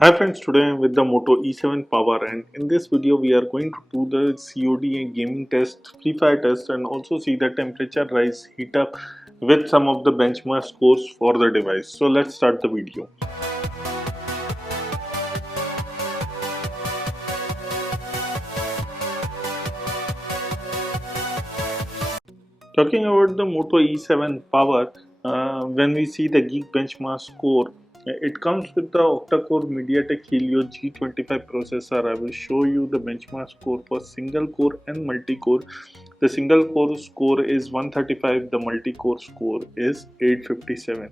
Hi friends, today I'm with the Moto E7 Power, and in this video we are going to do the COD and gaming test, Free Fire test, and also see the temperature rise heat up with some of the benchmark scores for the device. So let's start the video. Talking about the Moto E7 Power, when we see the Geek benchmark score, it comes with the octa-core MediaTek Helio G25 processor. I will show you the benchmark score for single core and multi-core. The single core score is 135, the multi-core score is 857.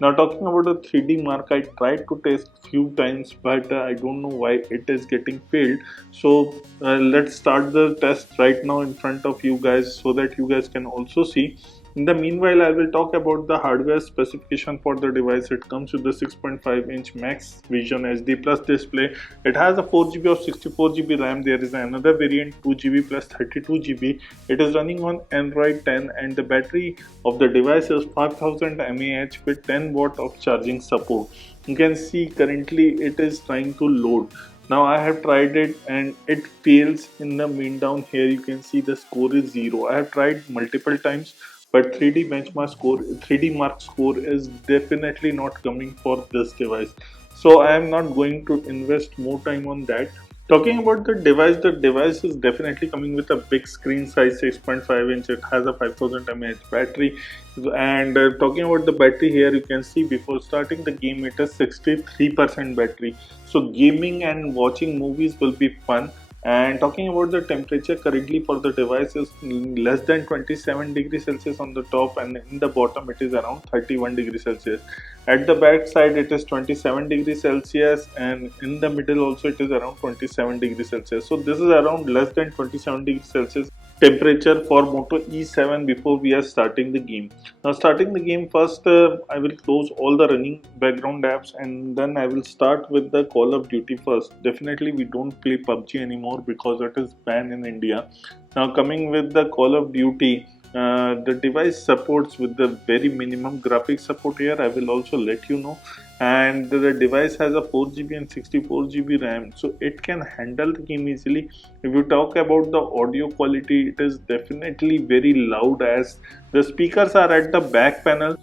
Now talking about the 3D Mark, I tried to test few times, but I don't know why it is getting failed. So let's start the test right now in front of you guys so that you guys can also see. In the meanwhile, I will talk about the hardware specification for the device. It comes with the 6.5-inch Max Vision HD Plus display. It has a 4GB or 64GB RAM. There is another variant 2GB plus 32GB. It is running on Android 10 and the battery of the device is 5000 mAh with 10 watt of charging support. You can see currently it is trying to load. Now I have tried it and it fails in the main down. Here you can see the score is 0. I have tried multiple times, but 3D benchmark score, 3D mark score is definitely not coming for this device. So I am not going to invest more time on that. Talking about the device is definitely coming with a big screen size, 6.5 inch. It has a 5000 mAh battery, and talking about the battery here, you can see before starting the game it is 63% battery. So gaming and watching movies will be fun. And talking about the temperature currently for the device is less than 27 degrees Celsius on the top, and in the bottom it is around 31 degrees Celsius. At the back side it is 27 degrees Celsius, and in the middle also it is around 27 degrees Celsius. So this is around less than 27 degrees Celsius temperature for Moto E7 before we are starting the game. Now starting the game first, I will close all the running background apps and then I will start with the Call of Duty first. Definitely we don't play PUBG anymore because it is banned in India. Now coming with the Call of Duty, the device supports with the very minimum graphics support here. I will also let you know. And the device has a 4GB and 64GB RAM, so it can handle the game easily. If you talk about the audio quality, it is definitely very loud as the speakers are at the back panel.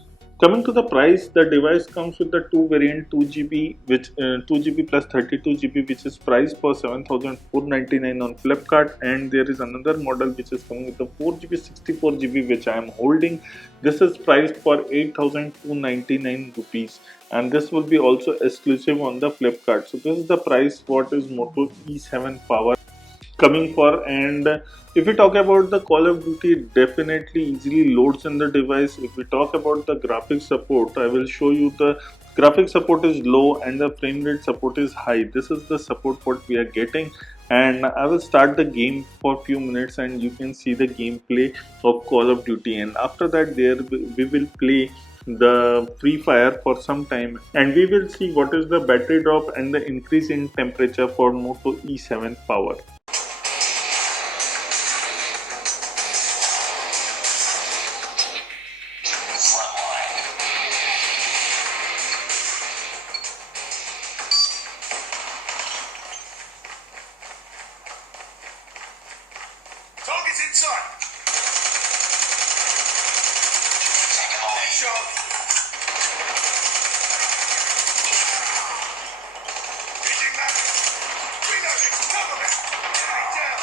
Coming to the price, the device comes with the two variant 2GB, which 2GB plus 32GB, which is priced for 7,499 on Flipkart, and there is another model which is coming with the 4GB 64GB, which I am holding. This is priced for 8,299 rupees, and this will be also exclusive on the Flipkart. So this is the price what is Moto E7 Power coming for. And if we talk about the Call of Duty, it definitely easily loads in the device. If we talk about the graphics support, I will show you the graphics support is low and the frame rate support is high. This is the support what we are getting, and I will start the game for a few minutes and you can see the gameplay of Call of Duty, and after that we will play the Free Fire for some time and we will see what is the battery drop and the increase in temperature for Moto E7 Power. Target's inside. Taking the lead. Shot. Hitting that. Reloading. Cover me. Enemy down.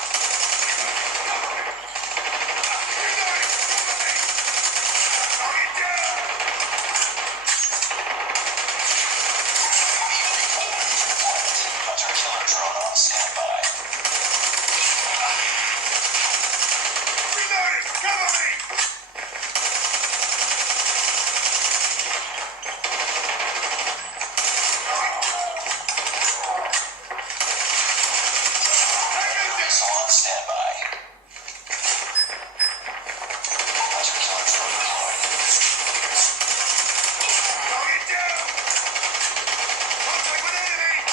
Cover me. Reloading. Cover me. Target down. Hunter killer drone on standby. Reloading! Cover me! Missile on standby. Hunter killer drone deployed. Target down! Contact with enemy!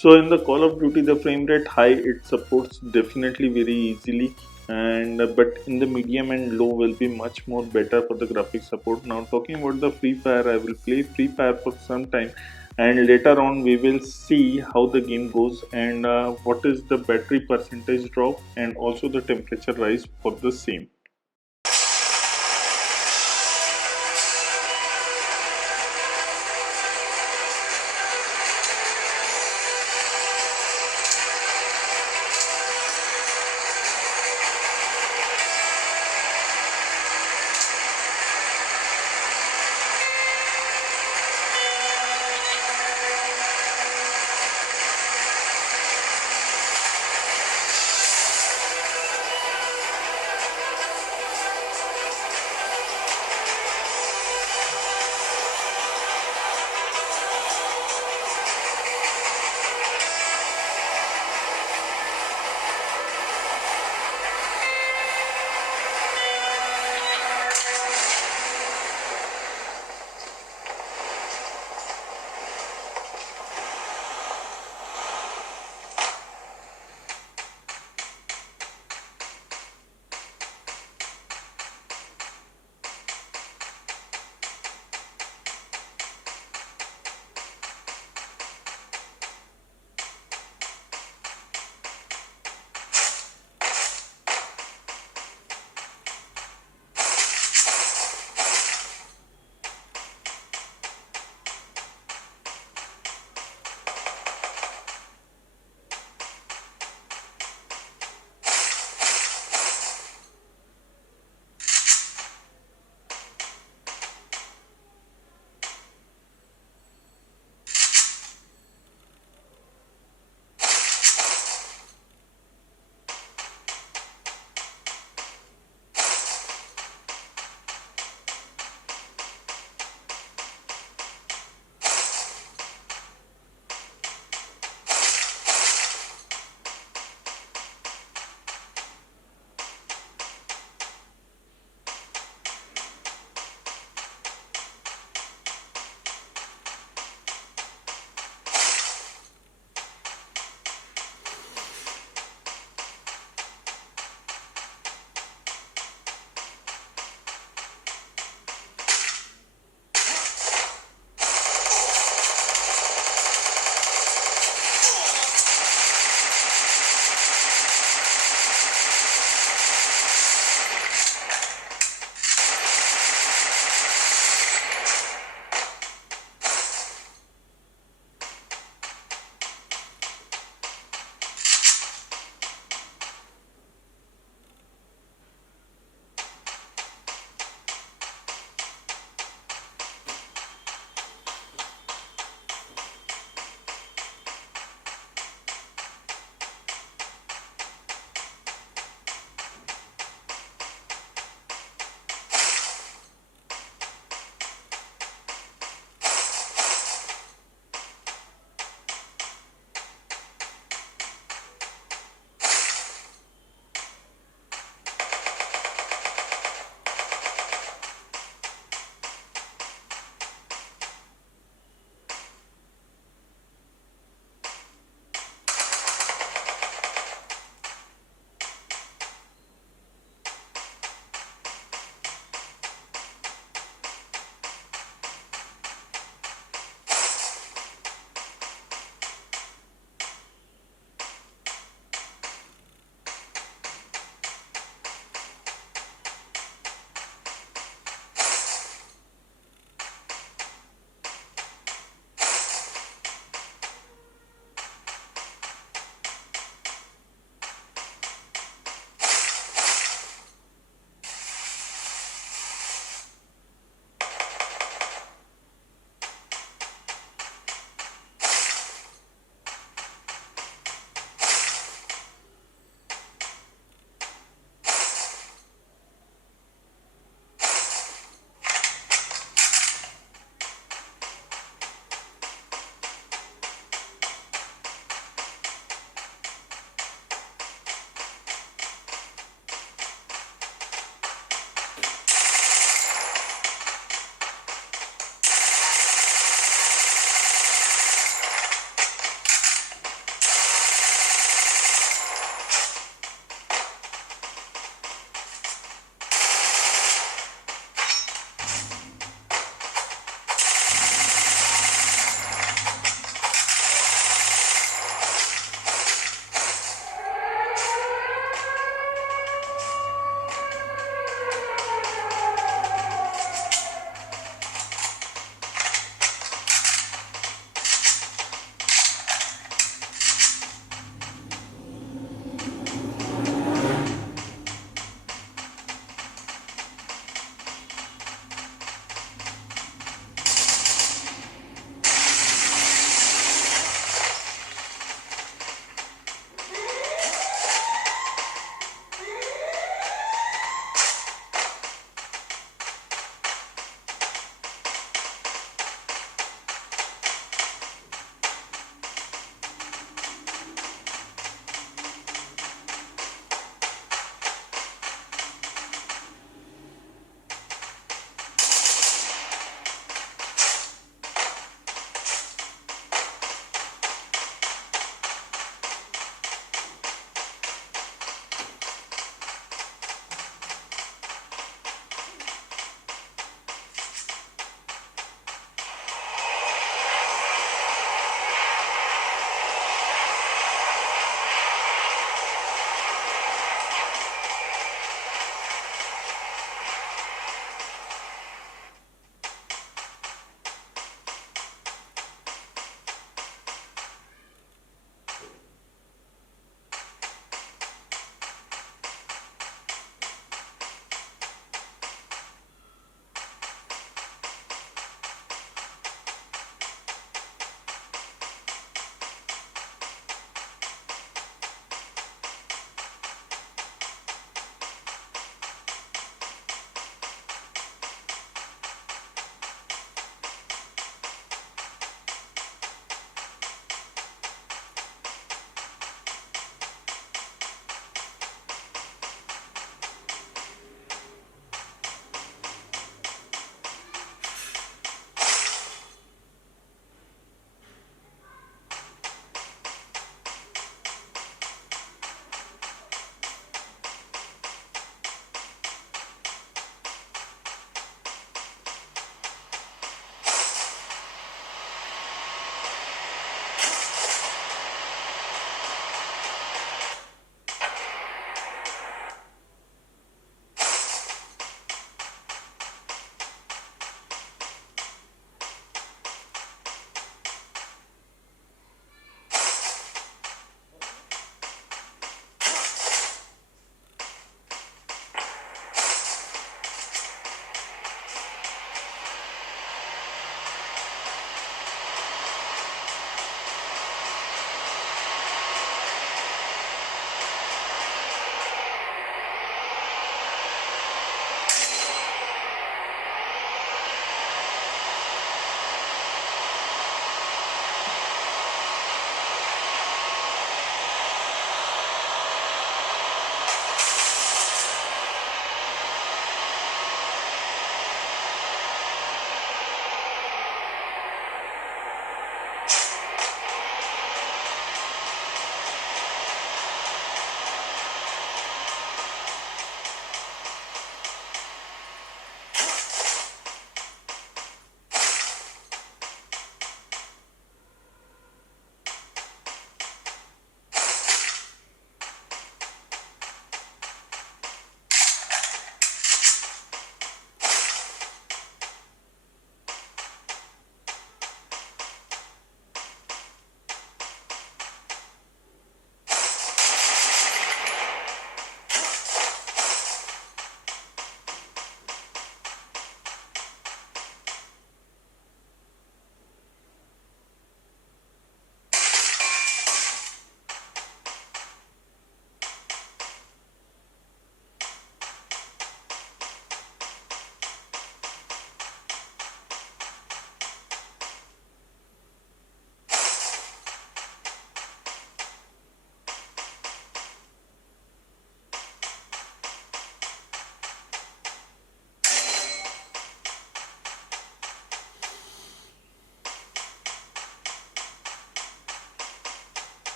So in the Call of Duty, the frame rate high it supports definitely very easily, and but in the medium and low will be much more better for the graphic support. Now talking about the Free Fire, I will play Free Fire for some time, and later on we will see how the game goes and what is the battery percentage drop and also the temperature rise for the same.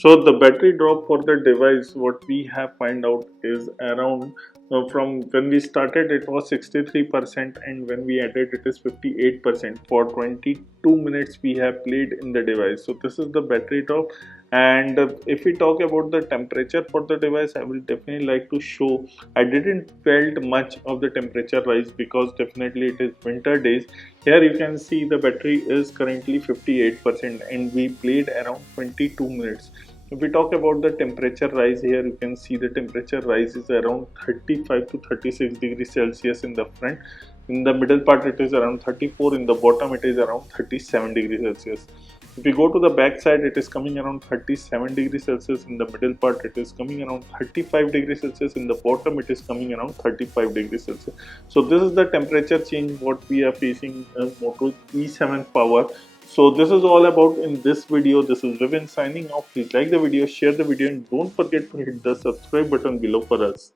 So the battery drop for the device, what we have find out is around from when we started it was 63%, and when we added it is 58%. For 22 minutes we have played in the device. So this is the battery drop. And if we talk about the temperature for the device, I will definitely like to show. I didn't felt much of the temperature rise because definitely it is winter days. Here you can see the battery is currently 58% and we played around 22 minutes. If we talk about the temperature rise, here you can see the temperature rise is around 35 to 36 degrees Celsius in the front. In the middle part it is around 34, in the bottom it is around 37 degrees Celsius. If we go to the back side, it is coming around 37 degrees Celsius. In the middle part it is coming around 35 degrees Celsius. In the bottom it is coming around 35 degrees Celsius. So this is the temperature change what we are facing Moto E7 Power. So this is all about in this video. This is Vivin signing off. Please like the video, share the video, and don't forget to hit the subscribe button below for us.